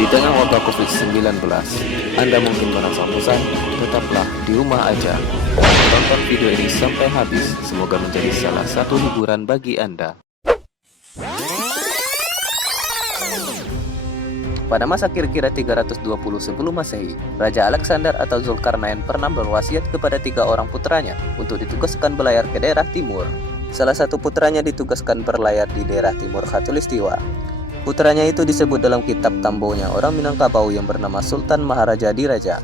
Di tengah wabah COVID-19, Anda mungkin merasa bosan, tetaplah di rumah aja. Tonton video ini sampai habis, semoga menjadi salah satu hiburan bagi Anda. Pada masa kira-kira 320 sebelum Masehi, Raja Alexander atau Zulkarnain pernah berwasiat kepada 3 orang putranya untuk ditugaskan berlayar ke daerah timur. Salah satu putranya ditugaskan berlayar di daerah timur Khatulistiwa. Putranya itu disebut dalam kitab Tambonya orang Minangkabau yang bernama Sultan Maharaja Diraja.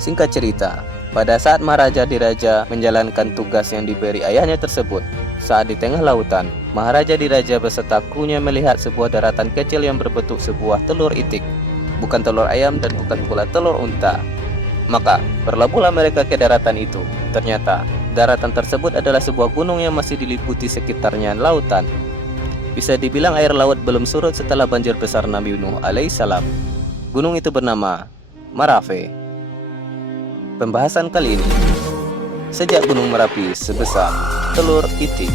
Singkat cerita, pada saat Maharaja Diraja menjalankan tugas yang diberi ayahnya tersebut, saat di tengah lautan, Maharaja Diraja beserta krunya melihat sebuah daratan kecil yang berbentuk sebuah telur itik, bukan telur ayam dan bukan pula telur unta. Maka, berlabuhlah mereka ke daratan itu. Ternyata, daratan tersebut adalah sebuah gunung yang masih diliputi sekitarnya lautan. Bisa dibilang air laut belum surut setelah banjir besar Nabi Nuh alaihissalam. Gunung itu bernama Marafe. Pembahasan kali ini, sejak Gunung Merapi sebesar telur itik.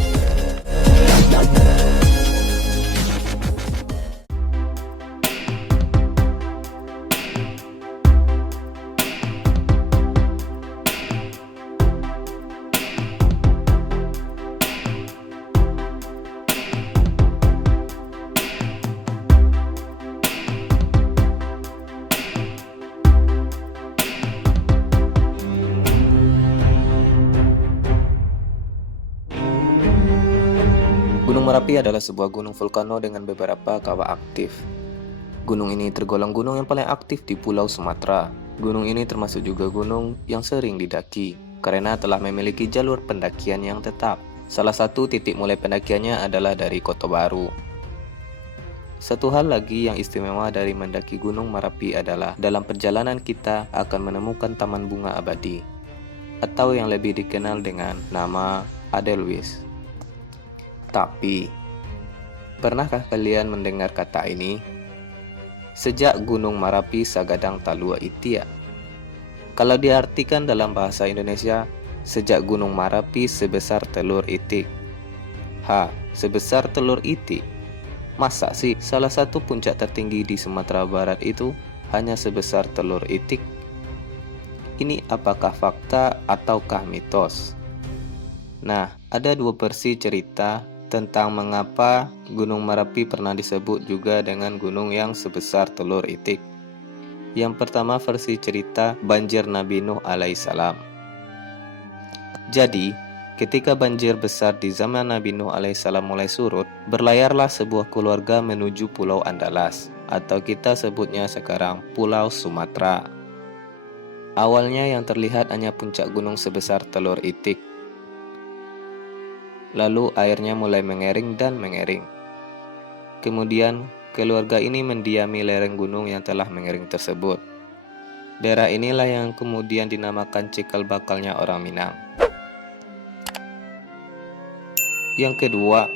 Gunung Merapi adalah sebuah gunung vulkano dengan beberapa kawah aktif. Gunung ini tergolong gunung yang paling aktif di Pulau Sumatera. Gunung ini termasuk juga gunung yang sering didaki, karena telah memiliki jalur pendakian yang tetap. Salah satu titik mulai pendakiannya adalah dari Kota Baru. Satu hal lagi yang istimewa dari mendaki Gunung Merapi adalah dalam perjalanan kita akan menemukan taman bunga abadi, atau yang lebih dikenal dengan nama Edelweiss. Tapi, pernahkah kalian mendengar kata ini? Sejak Gunung Merapi Sagadang Talua Itia. Kalau diartikan dalam bahasa Indonesia, sejak Gunung Merapi sebesar telur itik. Sebesar telur itik? Masa sih salah satu puncak tertinggi di Sumatera Barat itu hanya sebesar telur itik? Ini apakah fakta ataukah mitos? Nah, ada 2 versi cerita tentang mengapa Gunung Merapi pernah disebut juga dengan gunung yang sebesar telur itik. Yang pertama versi cerita banjir Nabi Nuh alaihissalam. Jadi, ketika banjir besar di zaman Nabi Nuh alaihissalam mulai surut, berlayarlah sebuah keluarga menuju Pulau Andalas, atau kita sebutnya sekarang Pulau Sumatera. Awalnya yang terlihat hanya puncak gunung sebesar telur itik. Lalu airnya mulai mengering dan mengering. Kemudian keluarga ini mendiami lereng gunung yang telah mengering tersebut. Daerah inilah yang kemudian dinamakan cikal bakalnya orang Minang. Yang kedua,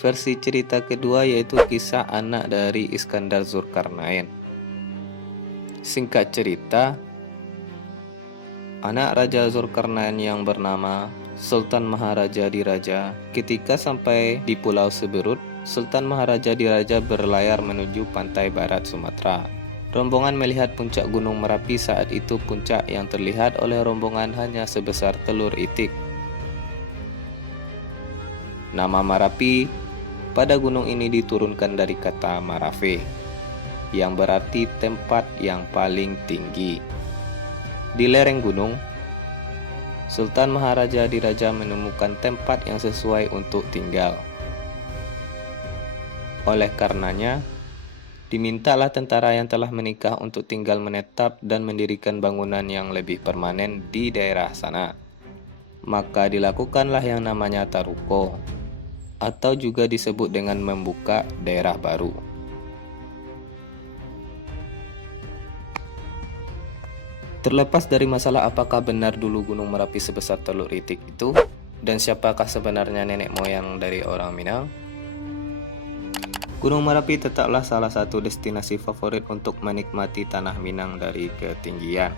versi cerita kedua yaitu kisah anak dari Iskandar Zulkarnain. Singkat cerita, anak Raja Zulkarnain yang bernama Sultan Maharaja Diraja, ketika sampai di Pulau Seberut, Sultan Maharaja Diraja berlayar menuju pantai barat Sumatera. Rombongan melihat puncak Gunung Merapi. Saat itu puncak yang terlihat oleh rombongan hanya sebesar telur itik. Nama Merapi pada gunung ini diturunkan dari kata Marafe, yang berarti tempat yang paling tinggi. Di lereng gunung, Sultan Maharaja Diraja menemukan tempat yang sesuai untuk tinggal. Oleh karenanya, dimintalah tentara yang telah menikah untuk tinggal menetap dan mendirikan bangunan yang lebih permanen di daerah sana. Maka dilakukanlah yang namanya taruko, atau juga disebut dengan membuka daerah baru. Terlepas dari masalah apakah benar dulu Gunung Merapi sebesar telur itik itu, dan siapakah sebenarnya nenek moyang dari orang Minang, Gunung Merapi tetaplah salah satu destinasi favorit untuk menikmati tanah Minang dari ketinggian.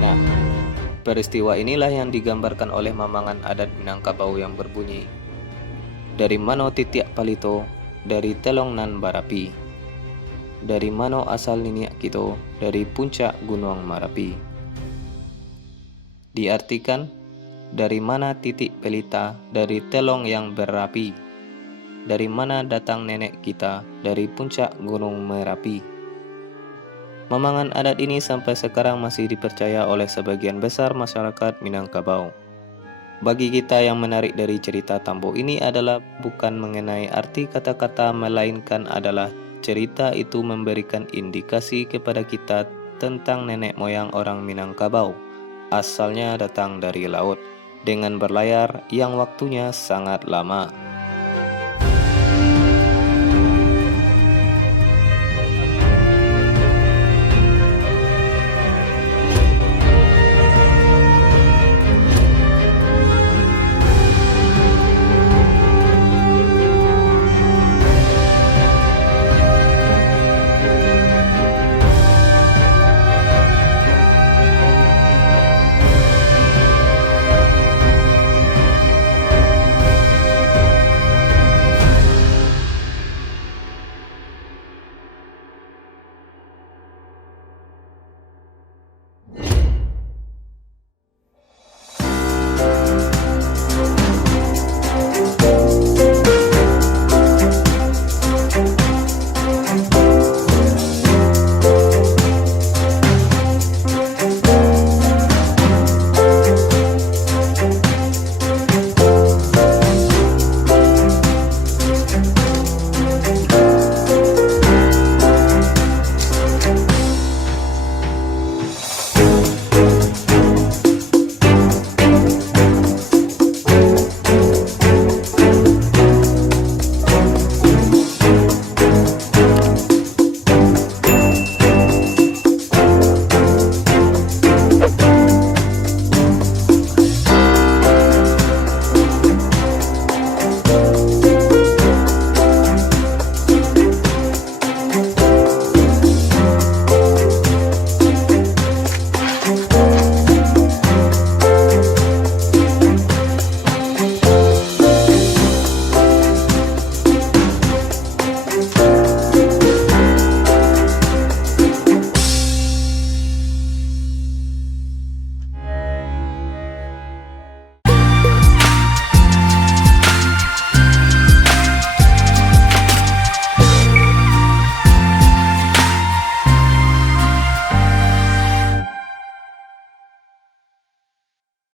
Nah, Peristiwa inilah yang digambarkan oleh mamangan adat Minangkabau yang berbunyi, dari mano titiak palito, dari telong nan barapi. Dari mano asal niniak kito, dari puncak gunung Merapi. Diartikan, dari mana titik pelita, dari telong yang berapi. Dari mana datang nenek kita, dari puncak gunung Merapi. Mamangan adat ini sampai sekarang masih dipercaya oleh sebagian besar masyarakat Minangkabau. Bagi kita yang menarik dari cerita Tambo ini adalah bukan mengenai arti kata-kata, melainkan adalah cerita itu memberikan indikasi kepada kita tentang nenek moyang orang Minangkabau. Asalnya datang dari laut, dengan berlayar yang waktunya sangat lama.